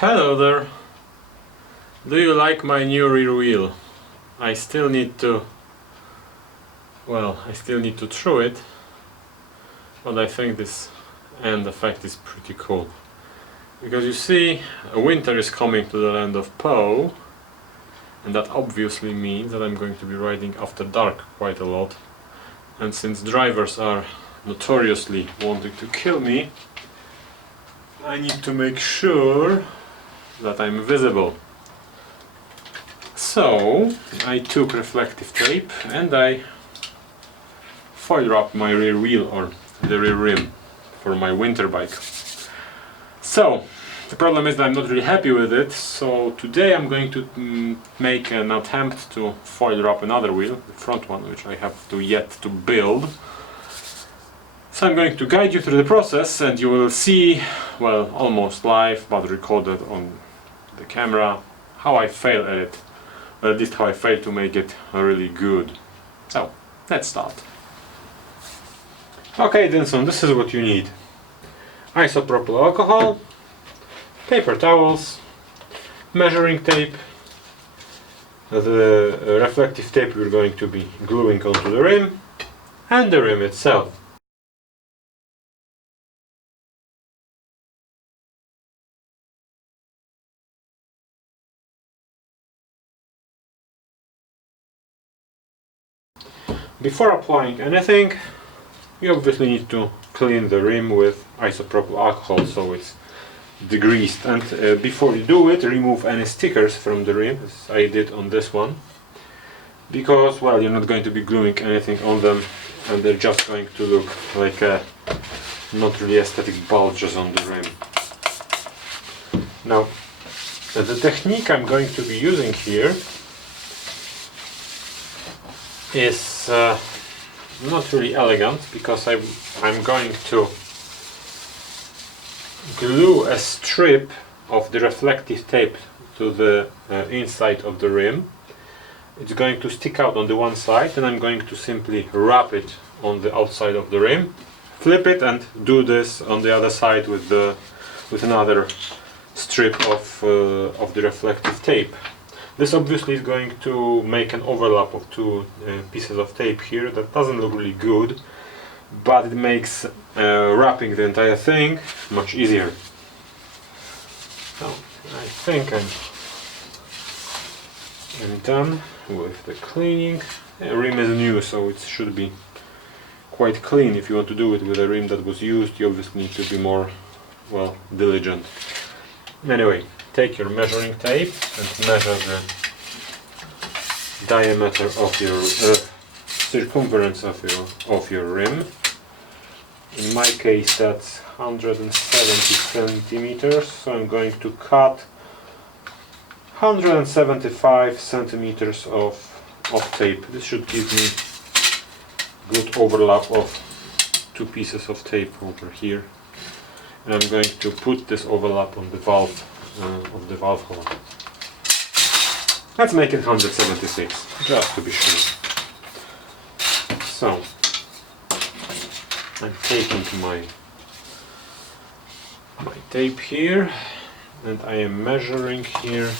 Hello there. Do you like my new rear wheel? I still need to throw it, but I think this end effect is pretty cool. Because you see, winter is coming to the land of Po, and that obviously means that I'm going to be riding after dark quite a lot. And since drivers are notoriously wanting to kill me, I need to make sure that I'm visible. So I took reflective tape and I foil wrapped my rear wheel, or the rear rim, for my winter bike. So the problem is that I'm not really happy with it, so today I'm going to make an attempt to foil wrap another wheel, the front one, which I have yet to build. So I'm going to guide you through the process and you will see, well, almost live but recorded on the camera, how I fail at it, or at least how I fail to make it really good. So let's start. Okay, then, so this is what you need: isopropyl alcohol, paper towels, measuring tape, the reflective tape we're going to be gluing onto the rim, and the rim itself. Before applying anything, you obviously need to clean the rim with isopropyl alcohol so it's degreased, and before you do it, remove any stickers from the rim, as I did on this one, because, well, you're not going to be gluing anything on them and they're just going to look like not really aesthetic bulges on the rim. Now, the technique I'm going to be using here is not really elegant, because I'm going to glue a strip of the reflective tape to the inside of the rim. It's going to stick out on the one side, and I'm going to simply wrap it on the outside of the rim, flip it, and do this on the other side with another strip of the reflective tape. This obviously is going to make an overlap of two pieces of tape here. That doesn't look really good, but it makes wrapping the entire thing much easier. So I think I'm done with the cleaning. The rim is new, so it should be quite clean. If you want to do it with a rim that was used, you obviously need to be more, well, diligent. Anyway, take your measuring tape and measure the diameter of your circumference of your rim. In my case, that's 170 centimeters, so I'm going to cut 175 centimeters of tape. This should give me good overlap of two pieces of tape over here, and I'm going to put this overlap on the valve of the valve hole. Let's make it 176, just to be sure. So I'm taking my tape here, and I am measuring here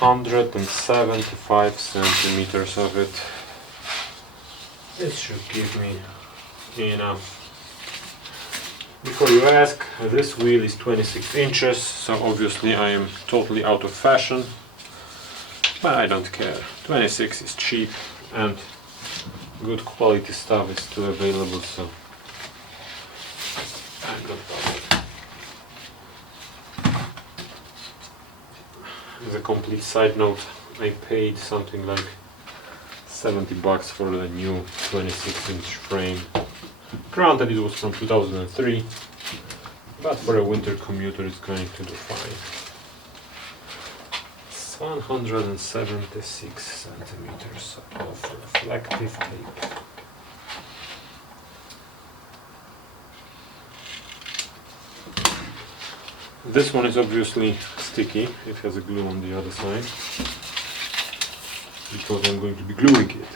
175 centimeters of it. This should give me enough. Before you ask, this wheel is 26 inches, so obviously I am totally out of fashion, but I don't care. 26 is cheap and good quality stuff is still available, so I'm not bothered. As a complete side note, I paid something like 70 bucks for the new 26-inch frame. Granted, it was from 2003, but for a winter commuter it's going to do fine. It's 176 centimeters of reflective tape. This one is obviously sticky, it has a glue on the other side, because I'm going to be gluing it.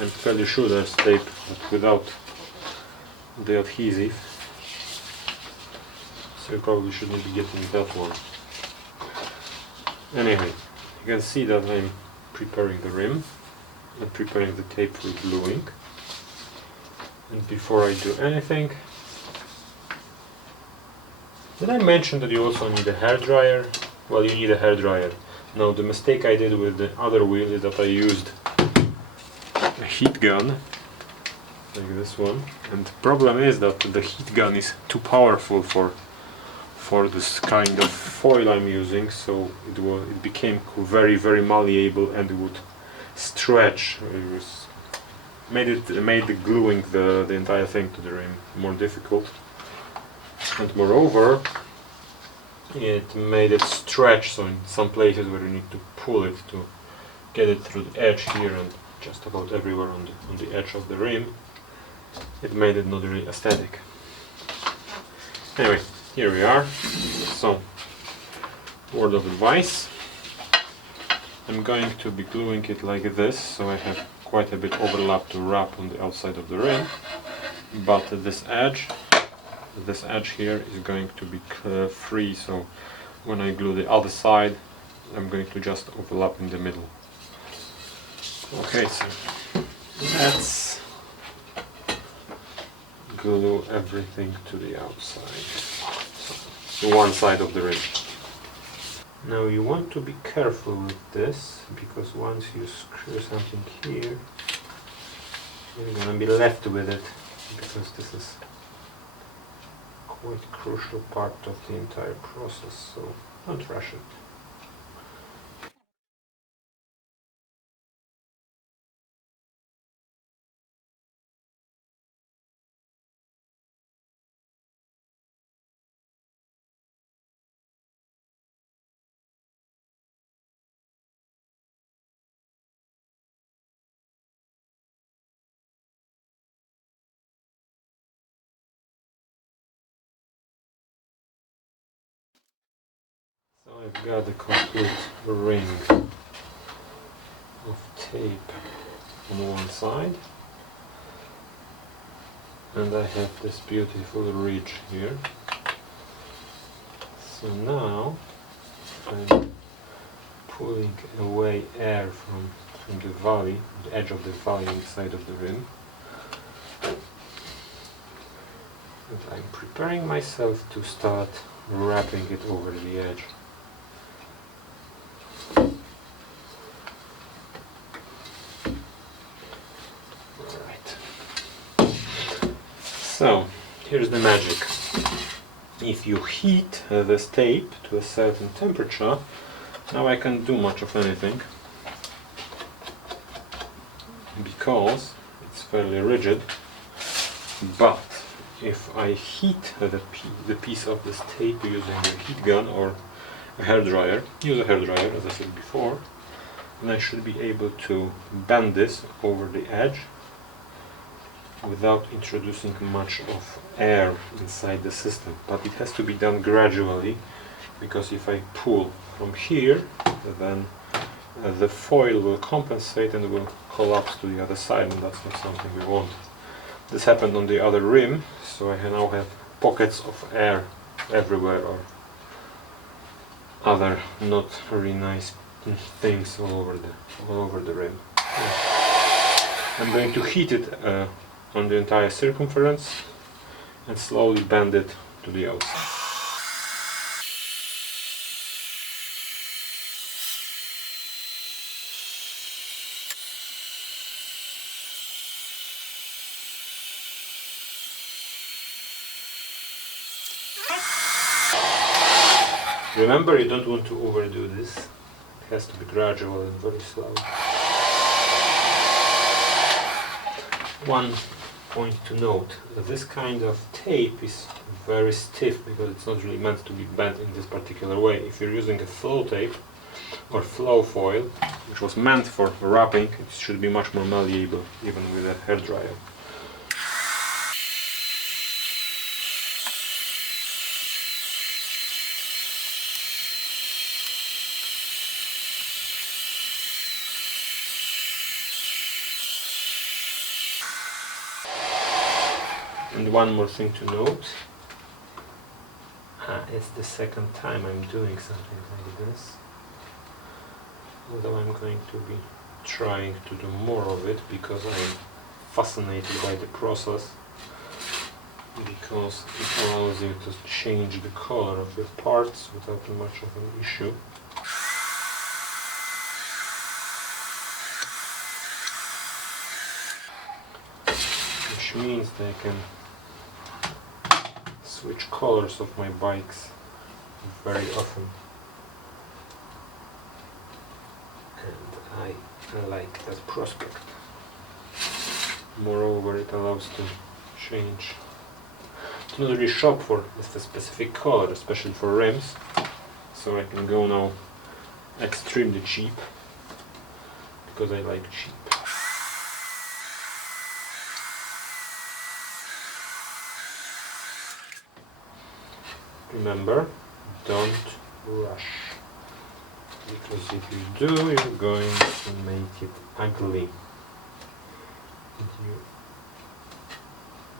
I'm fairly sure there's tape, but without the adhesive. so you probably shouldn't be getting that one. Anyway, you can see that I'm preparing the rim and preparing the tape for gluing. And before I do anything, did I mention that you also need a hairdryer? Well, you need a hairdryer. Now, the mistake I did with the other wheel is that I used a heat gun, like this one. And the problem is that the heat gun is too powerful for this kind of foil I'm using, so it became very, very malleable and it would stretch. Made the gluing the entire thing to the rim more difficult. And moreover, it made it stretch, so in some places where you need to pull it to get it through the edge here and just about everywhere on the edge of the rim, it made it not really aesthetic. Anyway, here we are. So, word of advice. I'm going to be gluing it like this, so I have quite a bit overlap to wrap on the outside of the rim, but this edge here is going to be free, so when I glue the other side I'm going to just overlap in the middle. Okay, so let's glue everything to the outside, to one side of the rim. Now you want to be careful with this, because once you screw something here, you're gonna be left with it, because this is quite crucial part of the entire process, so don't rush it. So I've got a complete ring of tape on one side, and I have this beautiful ridge here. So now I'm pulling away air from the valley, the edge of the valley inside of the rim, and I'm preparing myself to start wrapping it over the edge. So, here's the magic. If you heat this tape to a certain temperature, now I can't do much of anything, because it's fairly rigid. But if I heat the piece of this tape using a heat gun or a hairdryer, use a hairdryer as I said before, then I should be able to bend this over the edge without introducing much of air inside the system. But it has to be done gradually, because if I pull from here, then the foil will compensate and will collapse to the other side, and that's not something we want. This happened on the other rim, so I now have pockets of air everywhere, or other not very nice things all over the rim. I'm going to heat it on the entire circumference and slowly bend it to the outside. Remember, you don't want to overdo this. It has to be gradual and very slow. One point to note, this kind of tape is very stiff because it's not really meant to be bent in this particular way. If you're using a flow tape or flow foil, which was meant for wrapping, it should be much more malleable, even with a hairdryer. And one more thing to note, It's the second time I'm doing something like this. Although I'm going to be trying to do more of it because I'm fascinated by the process, because it allows you to change the color of your parts without much of an issue. Which means that I can switch colors of my bikes very often. And I like that prospect. Moreover, it allows to change, to not really shop for a specific color, especially for rims. So I can go now extremely cheap, because I like cheap. Remember, don't rush, because if you do, you're going to make it ugly. And you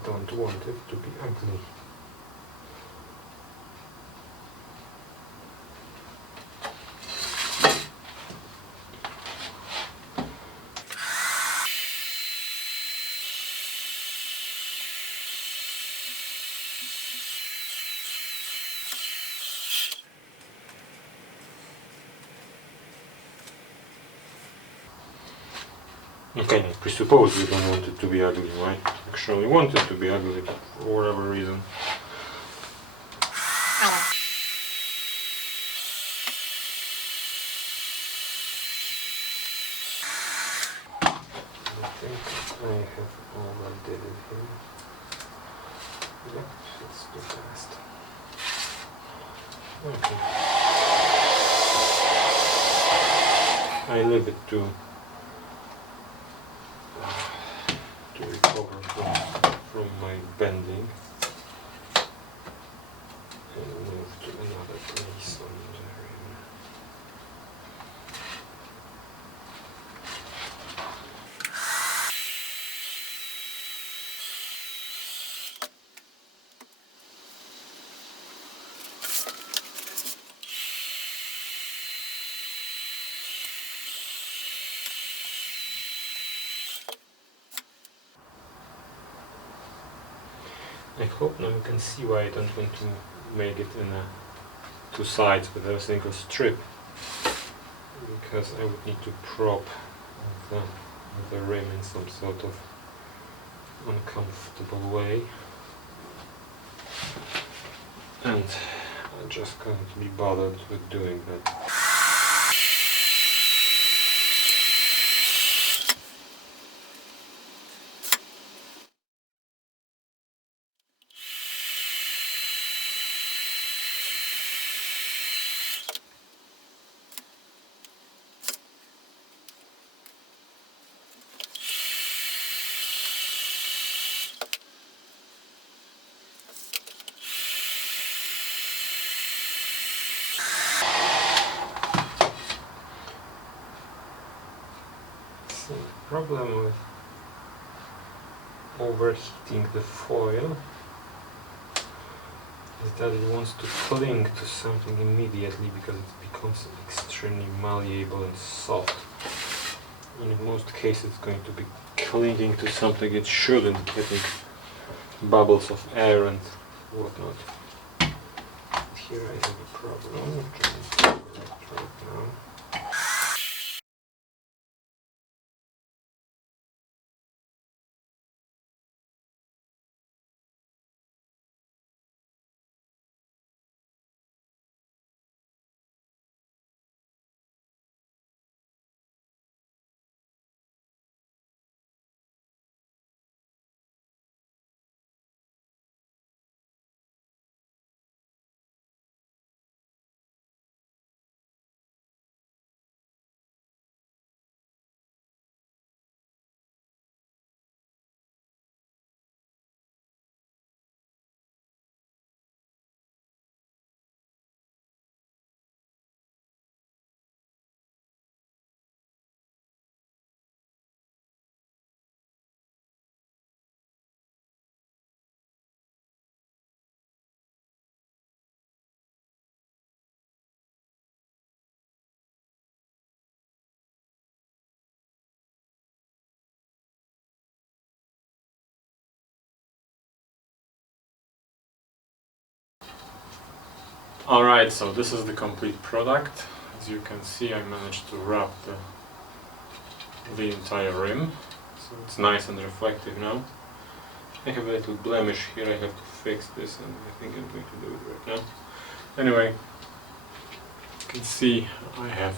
don't want it to be ugly. Okay, I presuppose you don't want it to be ugly, right? Actually want it to be ugly, for whatever reason. I think I have overdid it here. Yep, it's too fast. Okay. I leave it to recover from my bending and move to another place on the rim. I hope now you can see why I don't want to make it in two sides with a single strip, because I would need to prop the rim in some sort of uncomfortable way, and I just can't be bothered with doing that. The problem with overheating the foil is that it wants to cling to something immediately because it becomes extremely malleable and soft. And in most cases it's going to be clinging to something it shouldn't, getting bubbles of air and whatnot. Here I have a problem, which I'm trying to correct right now. Alright, so this is the complete product. As you can see, I managed to wrap the entire rim, so it's nice and reflective now. I have a little blemish here, I have to fix this, and I think I'm going to do it right now. Anyway, you can see I have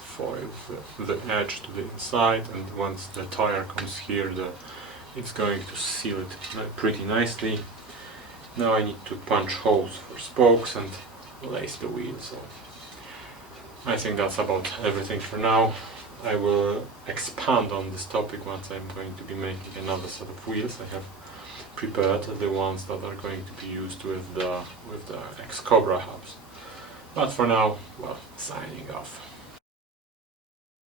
foiled the edge to the inside, and once the tire comes here, it's going to seal it pretty nicely. Now I need to punch holes for spokes and lace the wheel, so I think that's about everything for now. I will expand on this topic once I'm going to be making another set of wheels. I have prepared the ones that are going to be used with the X-Cobra hubs. But for now, well, signing off.